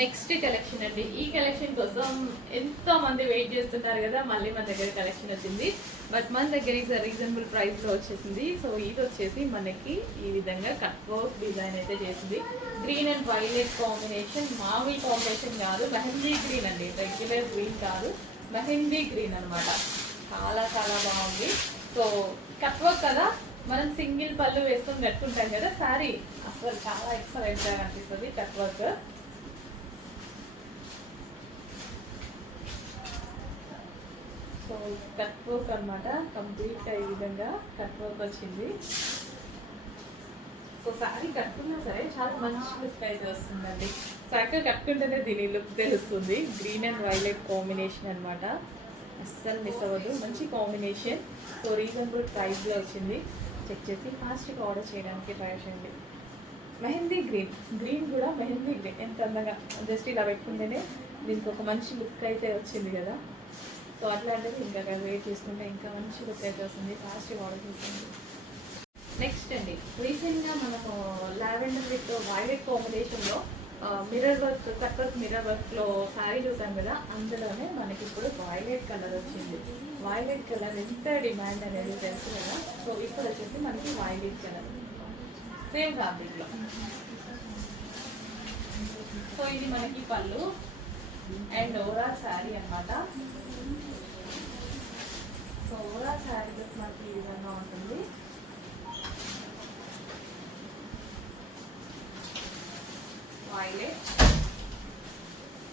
Next collection అండి. ఈ collection కోసం ఎంతో మంది వెయిట్ చేస్తున్నారు కదా, మళ్ళీ మన దగ్గర కలెక్షన్ వచ్చింది. బట్ మన దగ్గర ఈజ్ రీజనబుల్ ప్రైస్లో వచ్చేసింది. సో ఇది వచ్చేసి మనకి ఈ విధంగా కట్ వర్క్ డిజైన్ అయితే చేసింది. గ్రీన్ అండ్ వైలెట్ కాంబినేషన్, మామూలు కాంబినేషన్ కాదు, మెహందీ గ్రీన్ అండి, రెగ్యులర్ గ్రీన్ కాదు, మెహందీ గ్రీన్ అనమాట. చాలా చాలా బాగుంది. సో కట్ వర్క్ కదా, మనం సింగిల్ పళ్ళు వేసుకొని కట్టుకుంటాం కదా సారీ, అసలు చాలా ఎక్సలెంట్గా అనిపిస్తుంది cut work. So cut work అనమాట, కంప్లీట్గా ఈ విధంగా కట్ వర్క్ వచ్చింది. సో సారీ కట్టుకున్నా సరే చాలా మంచి లుక్ అయితే వస్తుందండి. సో యాక్చువల్ కట్టుకుంటేనే దీని లుక్ తెలుస్తుంది. గ్రీన్ అండ్ వైలెట్ కాంబినేషన్ అనమాట, అస్సలు మిస్ అవ్వదు, మంచి కాంబినేషన్. సో రీజనబుల్ ప్రైస్లో వచ్చింది. చెక్ చేసి ఫాస్ట్గా ఆర్డర్ చేయడానికి ట్రై చేయండి. మెహందీ గ్రీన్, గ్రీన్ కూడా మెహందీ గ్రీన్ ఎంత అందంగా జస్ట్ ఇలా పెట్టుకుంటేనే దీనికి ఒక మంచి లుక్ అయితే వచ్చింది కదా. సో అట్లాంటిది ఇంకా వెయిట్ చేసుకుంటే ఇంకా మంచి లుక్ అయితే వస్తుంది. ఫాస్ట్గా ఆర్డర్ చేసింది. నెక్స్ట్ అండి, రీసెంట్గా మనము లావెండర్ విత్ వైలెట్ కాంబినేషన్లో mirror work, cut work mirror వర్క్లో శారీ చూసాం కదా, అందులోనే మనకి ఇప్పుడు వైలెట్ కలర్ వచ్చింది. వైలెట్ కలర్ ఎంత డిమాండ్ అనేది తెలుసు కదా. సో ఇప్పుడు వచ్చేసి మనకి వైలెట్ కలర్ సేమ్ ఫ్యాబ్రిక్లో. సో ఇది మనకి పళ్ళు అండ్ ఓవరాల్ శారీ అనమాట. సో ఓవరాల్ శారీ మనకి ఈ విధంగా ఉంటుంది. వైలెట్,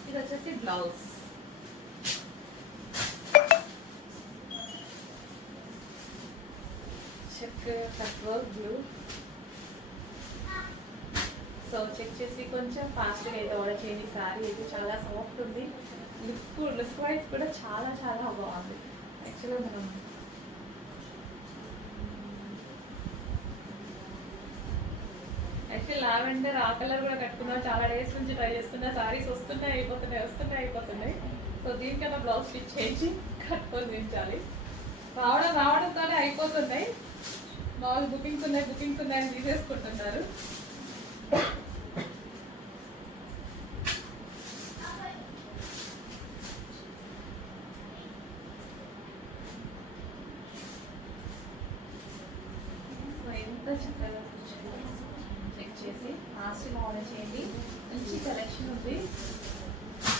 ఇది వచ్చేసి blouse. Check cut work blue. So check చేసి కొంచెం ఫాస్ట్గా అయితే ఆర్డర్ చేయండి. సారీ అయితే చాలా సాఫ్ట్ ఉంది, లుక్ వైజ్ కూడా చాలా చాలా బాగుంది. యాక్చువల్గా మనం లావెండర్ ఆ కలర్ కూడా కట్టుకున్నాం, చాలా డేస్ నుంచి ట్రై చేస్తున్నా. సారీస్ అయిపోతున్నాయి. సో దీనికన్నా బ్లౌజ్ స్టిచ్ చేసి కట్టుకొని దించాలి. రావడంతోనే అయిపోతున్నాయి. మామూలు బుకింగ్స్ ఉన్నాయని తీసేసుకుంటున్నారు. ఎంత చక్కగా చెక్ చేసి ఫాస్ట్గా ఆర్డర్ చేయండి. మంచి కలెక్షన్ ఉంది,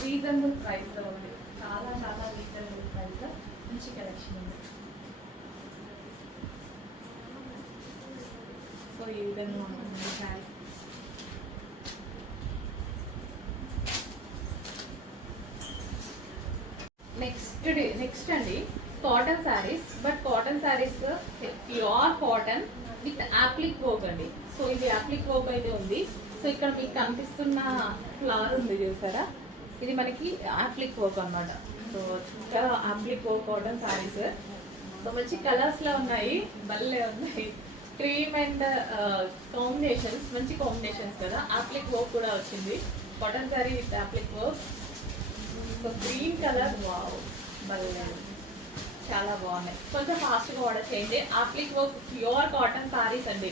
రీజనబుల్ ప్రైస్లో ఉంది. చాలా చాలా రీజనబుల్ ప్రైస్లో మంచి కలెక్షన్ ఉంది. సో ఈ విధంగా ఉంటుంది శారీ. నెక్స్ట్ అండి, cotton saris. But cotton saris pure cotton with appliqué work అండి. సో ఇది యాప్లిక్ వర్క్ అయితే ఉంది. సో ఇక్కడ మీకు కనిపిస్తున్న ఫ్లవర్ ఉంది చూసారా, ఇది మనకి యాప్లిక్ వర్క్ అనమాట. సో ఇంకా appliqué work cotton saris. So మంచి కలర్స్లో ఉన్నాయి, భలే ఉన్నాయి. క్రీమ్ అండ్ కాంబినేషన్స్, మంచి కాంబినేషన్స్ కదా. యాప్లిక్ వర్క్ కూడా వచ్చింది, cotton sari with appliqué work. So green colour, wow, భలే, చాలా బాగున్నాయి. కొంచెం ఫాస్ట్గా ఆర్డర్ చేయండి. Appliqué work pure cotton saris అండి.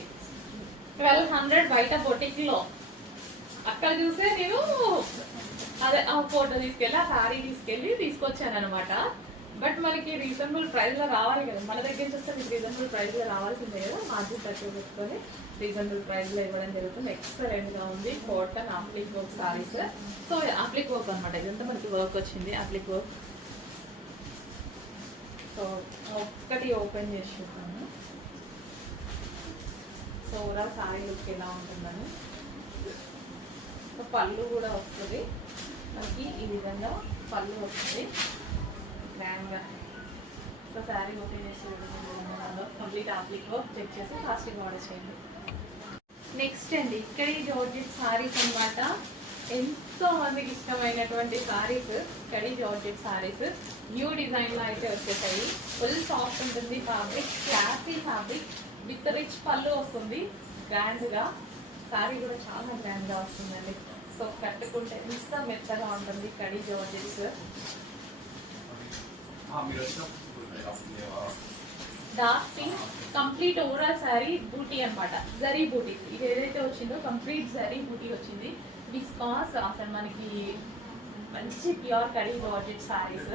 1200 బయట బొటిక్లో. అక్కడ చూసే నేను అదే ఆ ఫోటో తీసుకెళ్ళి ఆ శారీ తీసుకొచ్చాను అనమాట. బట్ మనకి రీజనబుల్ ప్రైస్లో రావాలి కదా, మన దగ్గర నుంచి వస్తే మీకు రీజనబుల్ ప్రైస్లో రావాల్సిందే కదా. మార్జిన్ తక్కువ పెట్టుకొని రీజనబుల్ ప్రైస్లో ఇవ్వడం జరుగుతుంది. ఎక్సలెంట్గా ఉంది cotton appliqué work saris. So appliqué work అనమాట, ఇదంతా మనకి వర్క్ వచ్చింది, యాప్లిక్ వర్క్. సో ఒక్కటి ఓపెన్ చేసి చూద్దాము. సో ఓవరాల్ శారీ లుక్ ఎలా ఉంటుందని. సో పళ్ళు కూడా వస్తుంది మనకి, ఈ విధంగా పళ్ళు వస్తుంది గ్రాండ్గా. సో శారీ ఓపెన్ చేసి కంప్లీట్ యాప్లిక్ వర్క్ చెక్ చేసి ఫాస్ట్గా ఆర్డర్ చేయండి. నెక్స్ట్ అండి, ఇక్కడ జార్జెట్ శారీస్ అనమాట. ఎంతో మందికి ఇష్టమైనటువంటి శారీస్, కడీ జార్జెట్ శారీస్ న్యూ డిజైన్లో అయితే వచ్చేసాయి. ఫుల్ సాఫ్ట్ ఉంటుంది fabric, classy fabric with rich పళ్ళు వస్తుంది గ్రాండ్గా. శారీ కూడా చాలా గ్రాండ్గా వస్తుందండి. సో కట్టుకుంటే ఎంత మెత్తగా ఉంటుంది కడీ georgettes. Dark pink complete overall sari buti అనమాట, జరీ బూటీ. ఇది ఏదైతే వచ్చిందో కంప్లీట్ జరీ బూటీ వచ్చింది. విస్కాస్ అసలు మనకి మంచి pure khadi georgette saris.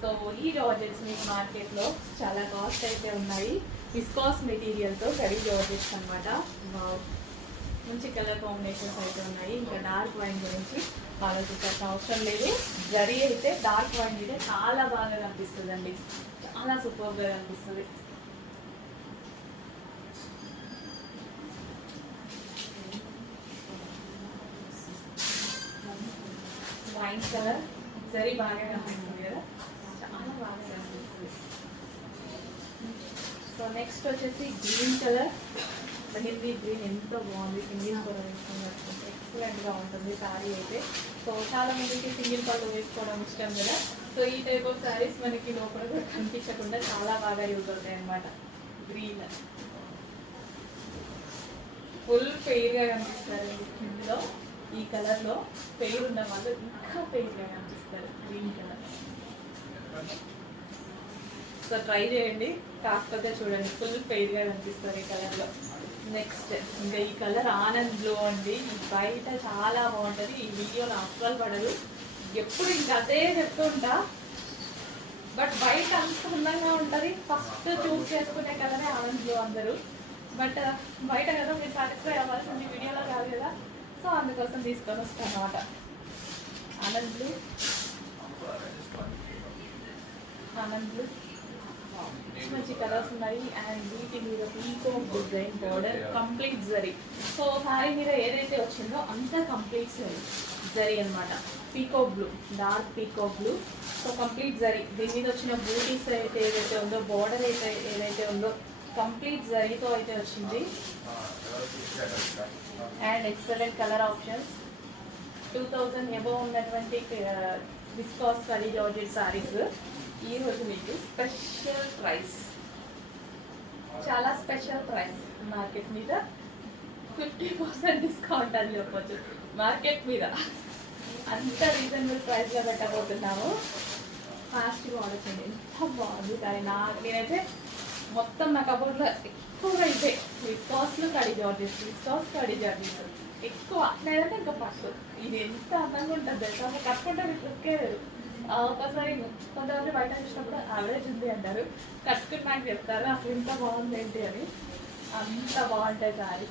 So ఈ జార్జెట్స్ మీకు మార్కెట్లో చాలా కాస్ట్ అయితే ఉన్నాయి. విస్కాస్ మెటీరియల్తో కడీ జార్జెట్స్ అనమాట. మంచి కలర్ కాంబినేషన్స్ అయితే ఉన్నాయి. ఇంకా డార్క్ వైన్ గురించి ఆలోచించాల్సిన అవసరం లేదు. జరీ అయితే డార్క్ వైన్ అయితే చాలా బాగా కనిపిస్తుంది అండి, చాలా సూపర్గా కనిపిస్తుంది. వైన్ కలర్ జరీ బాగా కనిపిస్తుంది కదా, చాలా బాగా కనిపిస్తుంది. సో నెక్స్ట్ వచ్చేసి గ్రీన్ కలర్, మెహందీ గ్రీన్ ఎంత బాగుంది. సింగిల్ కలర్ వేసుకున్నట్టు ఎక్సలెంట్గా ఉంటుంది శారీ అయితే. సో చాలా మందికి సింగిల్ కలర్ వేసుకోవడం ఇష్టం కదా. సో ఈ టైప్ ఆఫ్ శారీస్ మనకి లోపల కూడా కనిపించకుండా చాలా బాగా యూజ్ అవుతాయి అన్నమాట. గ్రీన్ ఫుల్ పెయిర్గా కనిపిస్తారు ఇందులో. ఈ కలర్లో పెయిర్ ఉన్న వాళ్ళు ఇంకా పెయిర్గా కనిపిస్తారు గ్రీన్ కలర్. సో ట్రై చేయండి, కాకపోతే చూడండి ఫుల్ పెయిర్గా కనిపిస్తారు ఈ కలర్లో. నెక్స్ట్ ఇంకా ఈ కలర్ ఆనంద్ బ్లూ అండి. బయట చాలా బాగుంటుంది, ఈ వీడియోలో అస్సలు పడదు. ఎప్పుడు ఇంకా అదే చెప్తుంటా, బట్ బయట అంత అందంగా ఉంటుంది. ఫస్ట్ చూస్ చేసుకునే కలరే ఆనంద్ బ్లూ అందరూ, బట్ బయట కదా మీరు సాటిస్ఫై అవ్వాల్సింది, వీడియోలో కాదు కదా. సో అందుకోసం తీసుకొని వస్తాను అన్నమాట. ఆనంద్ బ్లూ, ఆనంద్ బ్లూ మంచి కలర్స్ ఉన్నాయి. అండ్ వీటి మీద peacock design border, complete zari. So sorry మీద ఏదైతే వచ్చిందో అంతా కంప్లీట్ జరీ అనమాట. Peacock blue, dark peacock blue. So complete zari. దీని మీద వచ్చిన బూటీస్ అయితే ఏదైతే ఉందో, బార్డర్ అయితే ఏదైతే ఉందో కంప్లీట్ జరీతో అయితే వచ్చింది. And excellent colour options. 2000 above ఉన్నటువంటి విస్కాస్ కడీ జార్జెట్ సారీస్ ఈ రోజు మీకు స్పెషల్ ప్రైస్, చాలా స్పెషల్ ప్రైస్. మార్కెట్ మీద 50% డిస్కౌంట్ అని చెప్పొచ్చు. మార్కెట్ మీద అంత రీజనబుల్ ప్రైస్లో పెట్టబోతున్నాము. ఫాస్ట్గా ఆడుతుంది, ఎంత బాగుంది. కానీ నేనైతే మొత్తం నా కబోర్డ్లో ఎక్కువగా ఇదే విస్కాస్లు కడీ జార్జెస్, విస్కాస్ కడీ జార్జెస్ ఎక్కువ. లేదంటే ఇంకా పట్టు. ఇది ఎంత అందంగా ఉంటుంది తెలుసా, కట్టుకుంటే మీకు లుక్కే లేదు. ఒకసారి కొంతమంది బయట చూసినప్పుడు యావరేజ్ ఉంది అంటారు, కట్టుకుని నాకు చెప్తారు అసలు ఇంత బాగుంది ఏంటి అని. అంత బాగుంటాయి సారీ.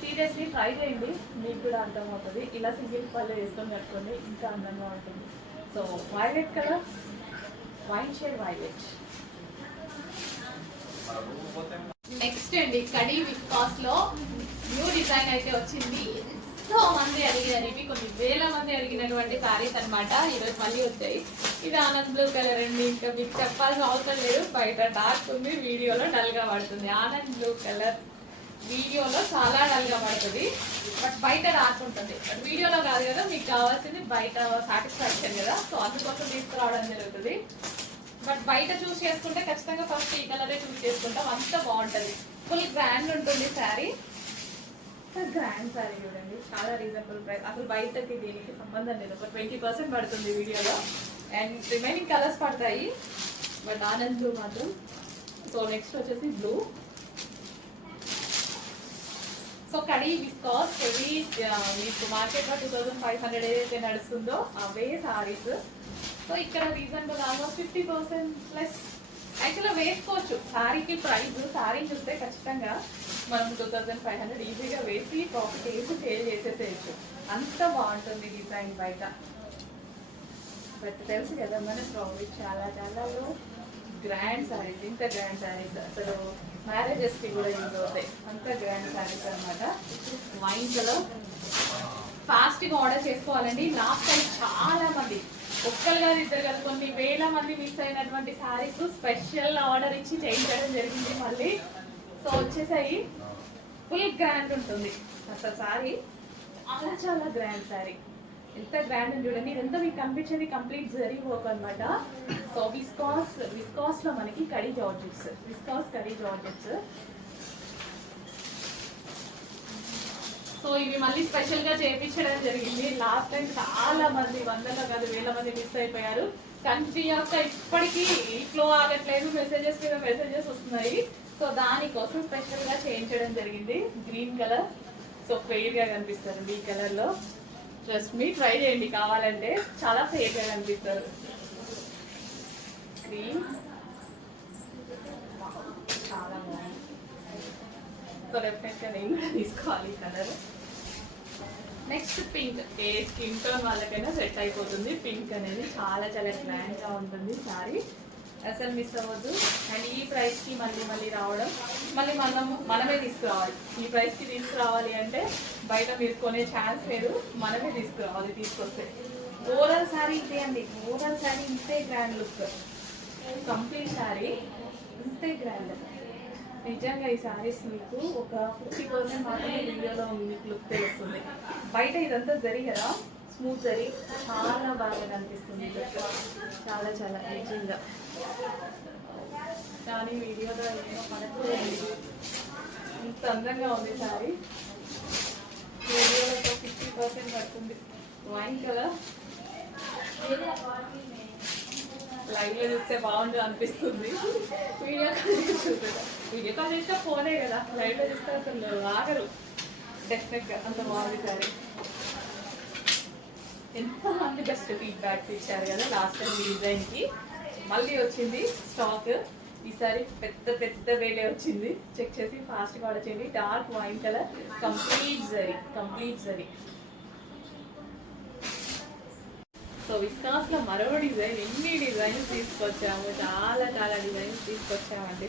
సీరియస్లీ ట్రై చేయండి, మీకు కూడా అర్థమవుతుంది. ఇలా సింగిల్ పళ్ళు వేసుకొని కట్టుకోండి, ఇంకా అందంగా ఉంటుంది. So violet colour, wine shade violet. Next అండి కడీ విస్కాస్లో న్యూ డిజైన్ అయితే వచ్చింది. ఎంతో మంది అడిగారు, ఇవి కొన్ని వేల మంది అడిగినటువంటి సారీస్ అనమాట. ఈరోజు మళ్ళీ వచ్చాయి. ఇది ఆనంద్ బ్లూ కలర్ అండి, ఇంకా మీకు చెప్పాల్సిన అవసరం లేదు. బయట డార్క్ ఉంది, వీడియోలో డల్గా పడుతుంది. ఆనంద్ బ్లూ కలర్ వీడియోలో చాలా డల్గా పడుతుంది, బట్ బయట డార్క్ ఉంటుంది. బట్ వీడియోలో కాదు కదా, మీకు కావాల్సింది బయట సాటిస్ఫాక్షన్ కదా. సో అందుకోసం తీసుకురావడం జరుగుతుంది. బట్ బయట చూస్ చేసుకుంటే ఖచ్చితంగా ఫస్ట్ ఈ కలరే చూస్ చేసుకుంటాం, అంత బాగుంటుంది. ఫుల్ గ్రాండ్ ఉంటుంది శారీ. గ్రాండ్ శారీ చూడండి, చాలా రీజనబుల్ ప్రైస్. అసలు బయటకి దీనికి సంబంధం లేదు. ఒక 20% పడుతుంది వీడియోలో, అండ్ రిమైనింగ్ కలర్స్ పడతాయి, బట్ ఆనంద్ బ్లూ మాత్రం. సో నెక్స్ట్ వచ్చేసి blue. So khadi viscous heavy మీకు మార్కెట్లో 2500 ఏదైతే నడుస్తుందో అవే సారీస్. సో ఇక్కడ రీజనబుల్ ఆల్మోస్ట్ 50% ప్లస్. యాక్చువల్గా వేసుకోవచ్చు శారీకి ప్రైస్. శారీ చూస్తే ఖచ్చితంగా మనం 2500 ఈజీగా వేసి ప్రాఫిట్ వేసి సేల్ చేసేసేయచ్చు, అంత బాగుంటుంది డిజైన్ బయట. బట్ తెలుసు కదా మన ప్రాఫిట్ చాలా చాలా లో. గ్రాండ్ శారీస్, ఇంత గ్రాండ్ శారీస్ అసలు మ్యారేజెస్కి కూడా యూజ్ అవుతాయి, అంత గ్రాండ్ శారీస్ అనమాట. వైన్ కలర్ ఫాస్ట్గా ఆర్డర్ చేసుకోవాలండి. లాస్ట్ టైం చాలా మంది, ఒక్కరు కాదు ఇద్దరు కాదు, కొన్ని వేల మంది మిస్ అయినటువంటి శారీస్ స్పెషల్ ఆర్డర్ ఇచ్చి చేయించడం జరిగింది మళ్ళీ. సో వచ్చేసాయి. ఫుల్ గ్రాండ్ ఉంటుంది అసలు శారీ, చాలా చాలా గ్రాండ్ శారీ. ఎంత గ్రాండ్ అని చూడండి. ఇదంతా మీకు కనిపించేది కంప్లీట్ జరీ వర్క్ అనమాట. సో విస్కాస్లో మనకి khadi georgettes, viscous khadi georgettes. So ఇవి మళ్ళీ స్పెషల్గా చేయించడం జరిగింది. లాస్ట్ టైం చాలా మంది, వందల కాదు వేల మంది మిస్ అయిపోయారు. కంటిన్యూస్గా ఇప్పటికీ ఫ్లో ఆగట్లేదు, మెసేజెస్ మీద మెసేజెస్ వస్తున్నాయి. సో దానికోసం స్పెషల్గా చేయించడం జరిగింది. గ్రీన్ కలర్, సో ఫెయిర్గా కనిపిస్తుంది ఈ కలర్లో. ట్రస్ట్ మీ, ట్రై చేయండి కావాలంటే, చాలా ఫేక్ గా అనిపిస్తారు. క్రీమ్ చాలా బాగుంది. సో డెఫినెట్గా నేను కూడా తీసుకోవాలి ఈ కలర్. నెక్స్ట్ పింక్, ఏ స్కిన్ టోన్ వాళ్ళకైనా సెట్ అయిపోతుంది. పింక్ అనేది చాలా చాలా గ్రాండ్గా ఉంటుంది సారీ, అసలు మిస్ అవ్వద్దు. అండ్ ఈ ప్రైస్కి మళ్ళీ మళ్ళీ రావడం, మళ్ళీ మనమే తీసుకురావాలి. ఈ ప్రైస్కి తీసుకురావాలి అంటే బయట మీరు కొనే ఛాన్స్ లేదు, మనమే తీసుకురావాలి. తీసుకొస్తే ఓవరాల్ శారీ ఇంతే అండి, ఓవరాల్ శారీ ఇంతే గ్రాండ్ లుక్, కంప్లీట్ శారీ ఇంతే గ్రాండ్. నిజంగా ఈ శారీస్ మీకు ఒక 50% మాత్రమే వీడియోలో మీకు లుక్ తెలుస్తుంది. బయట ఇదంతా జరి కదా, స్మూత్ జరి, చాలా బాగా కనిపిస్తుంది లుక్, చాలా చాలా నిజంగా. కానీ వీడియోలో ఏమో మనకు ఇంత అందంగా ఉంది శారీ, వీడియోలో 50% పడుతుంది. వైన్ కలర్ లైవ్ లో చూస్తే బాగుంది అనిపిస్తుంది, వీడియో కాల్ చూస్తుందా, వీడియో కాల్ చేస్తే ఫోనే కదా, లైవ్ లో చూస్తే అసలు ఆగరు. డెఫినెట్ గా అంత బాగుంది సారీ. ఎంతమంది బెస్ట్ ఫీడ్బ్యాక్స్ ఇచ్చారు కదా లాస్ట్ టైం ఈ డిజైన్ కి. మళ్ళీ వచ్చింది స్టాక్, ఈసారి పెద్ద పెద్ద వేలే వచ్చింది. చెక్ చేసి ఫాస్ట్ గా ఆర్డర్ చేయండి. Dark wine colour, complete zari, complete zari. So viscose లో మరో డిజైన్, ఎన్ని డిజైన్స్ తీసుకొచ్చాము, చాలా చాలా డిజైన్స్ తీసుకొచ్చామండి.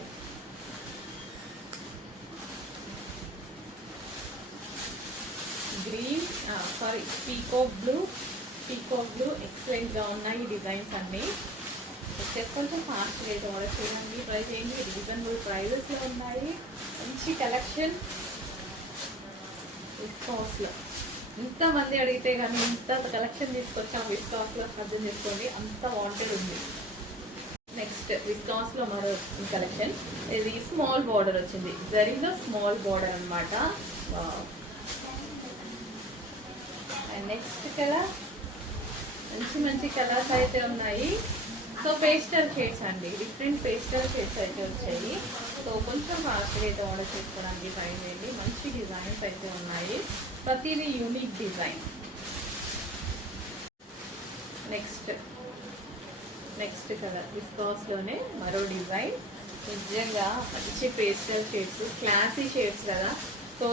Green sorry peacock blue, peacock blue excellent గా ఉన్నాయి ఈ డిజైన్స్ అన్ని. కొంచెం ఫాస్ట్ రేట్ ఆర్డర్ చేయండి. ప్రైస్ ఏంటి, రీజనబుల్ ప్రైజెస్ లో ఉన్నాయి, మంచి కలెక్షన్ విస్కాస్ లో. ఇంతమంది అడిగితే కానీ ఇంత కలెక్షన్ తీసుకొచ్చాం విస్కాస్ లో, అర్థం చేసుకోండి అంత వాంటెడ్ ఉంది. నెక్స్ట్ విస్కాస్ లో మరో కలెక్షన్, ఇది స్మాల్ బార్డర్ వచ్చింది, జరీలో స్మాల్ బార్డర్ అనమాట. అండ్ నెక్స్ట్ కలర్, మంచి మంచి కలర్స్ అయితే ఉన్నాయి. సో పేస్టల్ షేడ్స్ అండి, డిఫరెంట్ పేస్టల్ షేడ్స్ అయితే వచ్చాయి. సో కొంచెం ఫాస్ట్గా అయితే ఆర్డర్ చేసుకోవడానికి ట్రై చేయండి. మంచి డిజైన్స్ అయితే ఉన్నాయి, ప్రతిదీ unique design. Next next colour విస్కాస్లోనే మరో డిజైన్, నిజంగా మంచి పేస్టల్ షేడ్స్, క్లాసీ షేడ్స్ కదా. సో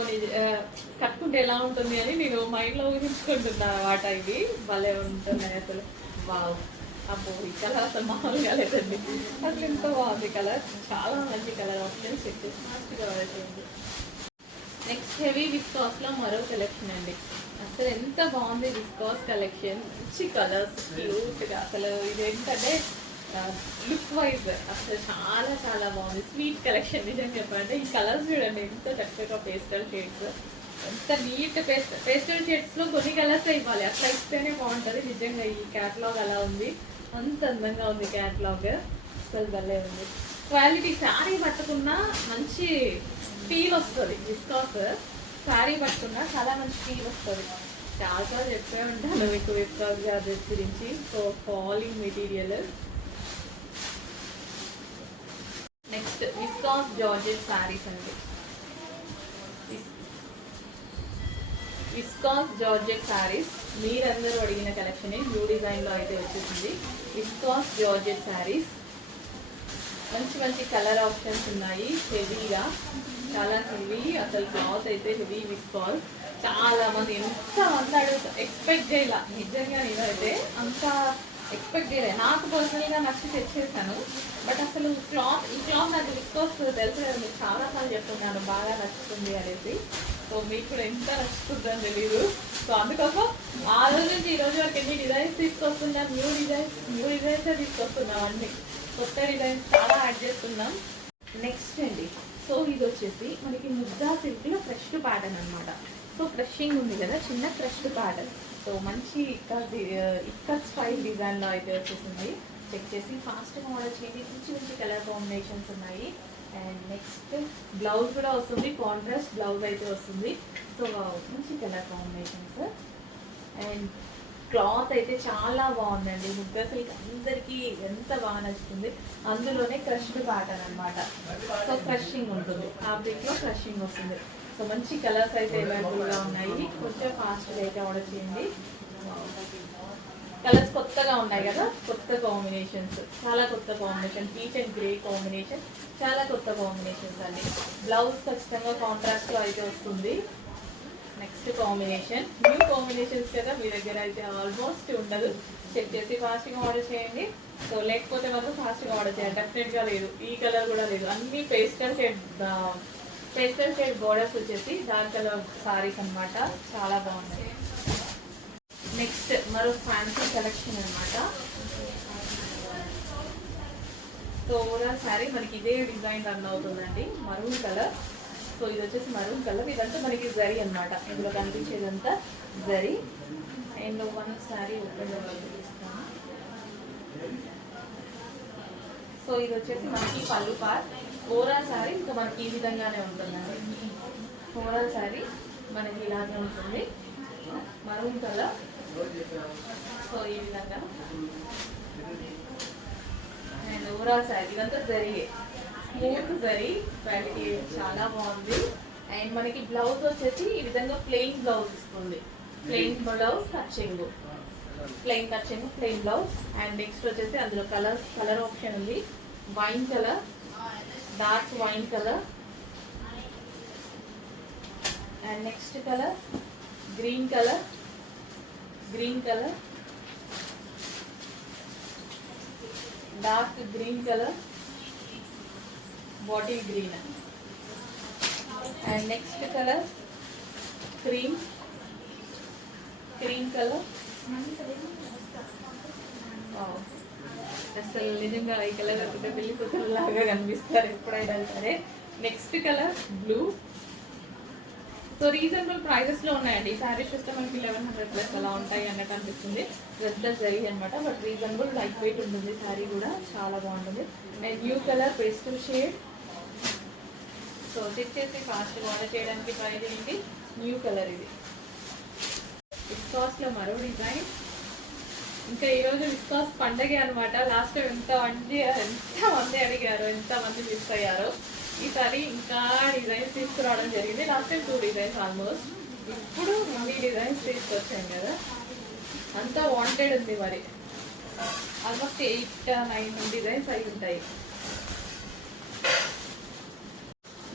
కట్టుకుంటే ఎలా ఉంటుంది అని నేను మైండ్లో ఊహించుకుంటున్నాను అన్నమాట. ఇవి భలే ఉంటున్నాయి అసలు, వావ్. అబ్బో ఈ కలర్ అసలు మామూలుగా లేదండి, అసలు ఎంత బాగుంది కలర్, చాలా మంచి కలర్ ఆప్షన్స్ చెక్ చేసి ఫాస్ట్గా ఆర్డర్ చేయండి. నెక్స్ట్ హెవీ విస్కాస్ లో మరో కలెక్షన్ అండి, అసలు ఎంత బాగుంది విస్కాస్ కలెక్షన్, మంచి కలర్స్, క్యూట్ గా. అసలు ఇది ఏంటంటే లుక్ వైజ్ అసలు చాలా చాలా బాగుంది, స్వీట్ కలెక్షన్. నిజంగా చెప్పాలంటే ఈ కలర్స్ చూడండి ఎంత చక్కగా పేస్టల్ షేడ్స్, ఎంత నీట్ పేస్టల్ షేడ్స్ లో కొన్ని కలర్స్ ఇవ్వాలి, అట్లా ఇస్తేనే బాగుంటుంది. నిజంగా ఈ క్యాటలాగ్ అలా ఉంది, అంత అందంగా ఉంది క్యాటలాగ్, అసలు భలే ఉంది. క్వాలిటీ శారీ పట్టుకున్నా మంచి ఫీల్ వస్తుంది, విస్కాస్ శారీ పట్టుకున్నా చాలా మంచి ఫీల్ వస్తుంది. చాలా చెప్పే ఉంటాను మీకు విస్కాస్ జార్జెట్ గురించి. So falling material. Next viscous georgette saris అండి, విస్కాస్ జార్జెట్ శారీస్ మీరందరూ అడిగిన కలెక్షన్ న్యూ డిజైన్ లో అయితే వచ్చేసింది. విస్కాస్ జార్జెట్ శారీస్ మంచి మంచి కలర్ ఆప్షన్స్ ఉన్నాయి, హెవీగా, చాలా హెవీ అసలు క్లాత్ అయితే హెవీ విస్కాస్. చాలా మంది ఎంత అందాడు ఎక్స్పెక్ట్ చేయాల, నిజంగా నేనైతే అంత ఎక్స్పెక్ట్ చేయలేదు. నాకు పర్సనల్గా నచ్చి తెచ్చేసాను, బట్ అసలు క్లాత్, ఈ క్లాత్ నాకు విస్కాస్ తెలుసు కదా, మీకు చాలాసార్లు చెప్తున్నాను బాగా నచ్చుతుంది అనేసి. సో మీకు కూడా ఎంత నచ్చుతుందని తెలీదు. సో అందుకోసం ఆ రోజు నుంచి ఈ రోజు వరకు ఎన్ని డిజైన్స్ తీసుకొస్తున్నాం, న్యూ డిజైన్సే తీసుకొస్తున్నాం అన్ని, కొత్త డిజైన్స్ చాలా యాడ్ చేస్తున్నాం. నెక్స్ట్ అండి, సో ఇది వచ్చేసి మనకి ముద్దా సిల్క్లో ఫ్రెష్ ప్యాటర్న్ అనమాట. సో ఫ్రెషింగ్ ఉంది కదా, చిన్న ఫ్రెష్ ప్యాటర్న్. సో మంచి ఇక్కత్ స్టైల్ డిజైన్లో అయితే వచ్చేసింది. చెక్ చేసి ఫాస్ట్గా ఆర్డర్ చేయండి, మంచి మంచి కలర్ కాంబినేషన్స్ ఉన్నాయి. అండ్ నెక్స్ట్ బ్లౌజ్ కూడా వస్తుంది, కాంట్రాస్ట్ బ్లౌజ్ అయితే వస్తుంది. సో మంచి కలర్ కాంబినేషన్స్. అండ్ క్లాత్ అయితే చాలా బాగుందండి, ముద్దా సిల్క్ అందరికీ ఎంత బాగా నచ్చుతుంది. అందులోనే క్రష్డ్ ప్యాటర్న్ అనమాట. సో క్రషింగ్ ఉంటుంది, ఫ్యాబ్రిక్లో క్రషింగ్ వస్తుంది. సో మంచి కలర్స్ అయితే అవైలబుల్గా ఉన్నాయి. కొంచెం ఫాస్ట్గా అయితే ఆర్డర్ చేయండి. కలర్స్ కొత్తగా ఉన్నాయి కదా, కొత్త కాంబినేషన్స్, చాలా కొత్త combination. Peach and grey combination, చాలా కొత్త కాంబినేషన్స్ అండి. బ్లౌజ్ ఖచ్చితంగా కాంట్రాస్ట్లో అయితే వస్తుంది. నెక్స్ట్ కాంబినేషన్ న్యూ కాంబినేషన్స్ కదా, మీ దగ్గర అయితే ఆల్మోస్ట్ ఉండదు. చెక్ చేసి ఫాస్ట్గా ఆర్డర్ చేయండి. సో లేకపోతే మాత్రం ఫాస్ట్గా ఆర్డర్ చేయండి. డెఫినెట్గా లేదు, ఈ కలర్ కూడా లేదు. అన్ని పేస్టల్ షేడ్ బోర్డర్స్ వచ్చేసి డార్క్ కలర్ సారీస్ అనమాట, చాలా బాగున్నాయి. నెక్స్ట్ మరో ఫ్యాన్సీ కలెక్షన్ అనమాట. సో ఓవరాల్ శారీ మనకి ఇదే డిజైన్ రన్ అవుతుందండి, మరూన్ కలర్. సో ఇది వచ్చేసి మరూన్ కలర్, ఇదంతా మనకి జరీ అనమాట. ఇందులో కనిపించేదంతా zari. And one sari open చూపిస్తాను. సో ఇది వచ్చేసి మనకి పళ్ళు పార్. ఓవరాల్ శారీ ఇంకా మనకి ఈ విధంగానే ఉంటుందండి. ఓవరాల్ శారీ మనకి ఇలాగే ఉంటుంది, మరూన్ కలర్. సో ఈ విధంగా అండ్ ఓవరాల్ శారీ ఇదంతా జరిగే స్మూత్ జరీ క్వాలిటీ చాలా బాగుంది. అండ్ మనకి బ్లౌజ్ వచ్చేసి ఈ విధంగా ప్లెయిన్ బ్లౌజ్ ఇస్తుంది. Plain blouse catching, plain catching, plain blouse. And next వచ్చేసి అందులో కలర్ ఆప్షన్ ఉంది. Wine colour, dark wine colour. And next colour green colour, dark green colour, bottle green. And next colour cream colour. అసలు నిజంగా ఈ colour కాకపోతే పెళ్లి కూతురు లాగా కనిపిస్తారు ఎప్పుడైనా సరే. Next colour blue. So reasonable prices లో ఉన్నాయండి. శారీస్ చూస్తే మనకి 1100+ అలా ఉంటాయి అన్నట్టు అనిపిస్తుంది. పెద్ద జరీ అనమాట, బట్ రీజనబుల్, లైట్ వెయిట్ ఉంటుంది. శారీ కూడా చాలా బాగుంటుంది. And new colour pastel shade. So check చేసి ఫాస్ట్గా ఆర్డర్ చేయడానికి ట్రై చేయండి. న్యూ కలర్ ఇది. విస్కాస్లో మరో డిజైన్. ఇంకా ఈరోజు విస్కాస్ పండగే అనమాట. లాస్ట్ టైం ఎంతమంది అడిగారు, ఎంతమంది మిస్ అయ్యారో. ఈసారి ఇంకా డిజైన్స్ తీసుకురావడం జరిగింది. Last time 2 designs almost. ఇప్పుడు మళ్ళీ డిజైన్స్ తీసుకొచ్చాం కదా, అంతా వాంటెడ్ ఉంది. మరి ఆల్మోస్ట్ 8-9 డిజైన్స్ అయి ఉంటాయి.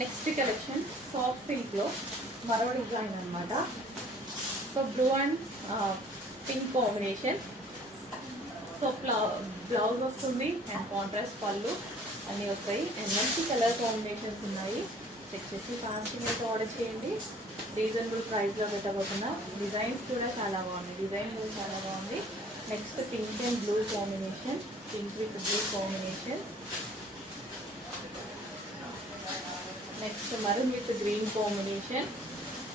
నెక్స్ట్ కలెక్షన్ సాఫ్ట్ సిల్క్లో మరో డిజైన్ అనమాట. So blue and pink combination. So blouse వస్తుంది అండ్ కాంట్రాస్ట్ పళ్ళు అన్నీ వస్తాయి. అండ్ మంచి కలర్ కాంబినేషన్స్ ఉన్నాయి. చెక్ చేసి ఫాస్ట్గా అయితే ఆర్డర్ చేయండి. రీజనబుల్ ప్రైస్లో పెట్టబోతున్నా. డిజైన్స్ కూడా చాలా బాగుంది. Next pink and blue combination, pink with blue combination. Next maroon with green combination.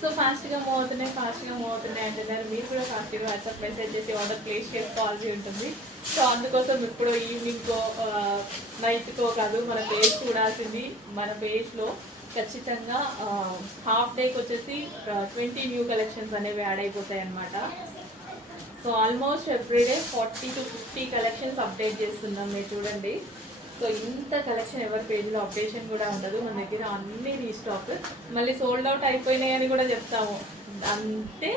So ఫాస్ట్గా మూవ్ అవుతున్నాయి అంటున్నారు. మీరు కూడా ఫాస్ట్గా వాట్సాప్ మెసేజ్ చేసి ఆర్డర్ ప్లేస్ చేసుకోవాల్సి ఉంటుంది. సో అందుకోసం ఇప్పుడు ఈవినింగ్కో నైట్కో కాదు, మన పేజ్ చూడాల్సింది. మన పేజ్లో ఖచ్చితంగా హాఫ్ డేకి వచ్చేసి 20 న్యూ కలెక్షన్స్ అనేవి యాడ్ అయిపోతాయి అన్నమాట. So almost everyday 40 to 50 collections update చేస్తున్నాం. మీరు చూడండి. సో ఇంత కలెక్షన్ ఎవరి పేజ్లో అప్డేషన్ కూడా ఉండదు. మన దగ్గర అన్ని రీస్టాక్, మళ్ళీ సోల్డ్ అవుట్ అయిపోయినాయి అని కూడా చెప్తాము. అంటే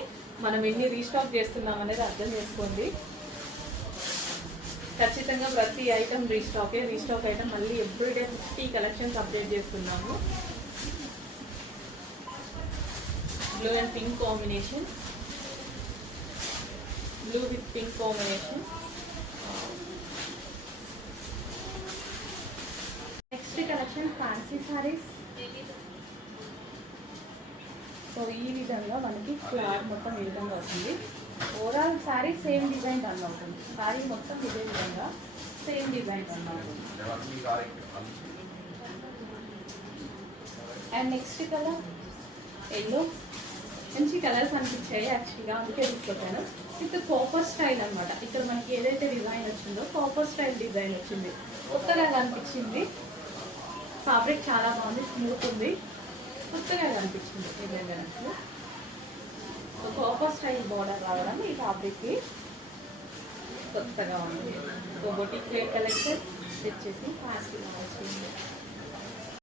మనం ఎన్ని రీస్టాక్ చేస్తున్నాం అనేది అర్థం చేసుకోండి. ఖచ్చితంగా ప్రతి ఐటమ్ రీస్టాక్ ఐటమ్ మళ్ళీ ఎవ్రీడే 50 కలెక్షన్స్ అప్డేట్ చేస్తున్నాము. Blue and pink combination, blue with pink combination. Next collection fancy saris. So ఈ విధంగా మనకి క్లాత్ మొత్తం ఈ విధంగా వస్తుంది. Overall sari same design run అవుతుంది. శారీ మొత్తం ఇదే విధంగా సేమ్ డిజైన్ రన్ అవుతుంది. And next colour yellow. మంచి కలర్స్ అనిపించాయి యాక్చువల్గా, అందుకే తీసుకొచ్చాను. విత్ కాపర్ స్టైల్ అనమాట. ఇక్కడ మనకి ఏదైతే డిజైన్ వచ్చిందో కాపర్ స్టైల్ డిజైన్ వచ్చింది, కొత్తగా అనిపించింది. ఫ్యాబ్రిక్ చాలా బాగుంది, స్మూత్ ఉంది, కొత్తగా అనిపించింది నిజంగా. కాపర్ స్టైల్ బోర్డర్ రావడం ఈ ఫ్యాబ్రిక్కి కొత్తగా ఉంది. సో బొటిక్ కలెక్షన్ వచ్చేసి ఫాస్ట్ వచ్చింది.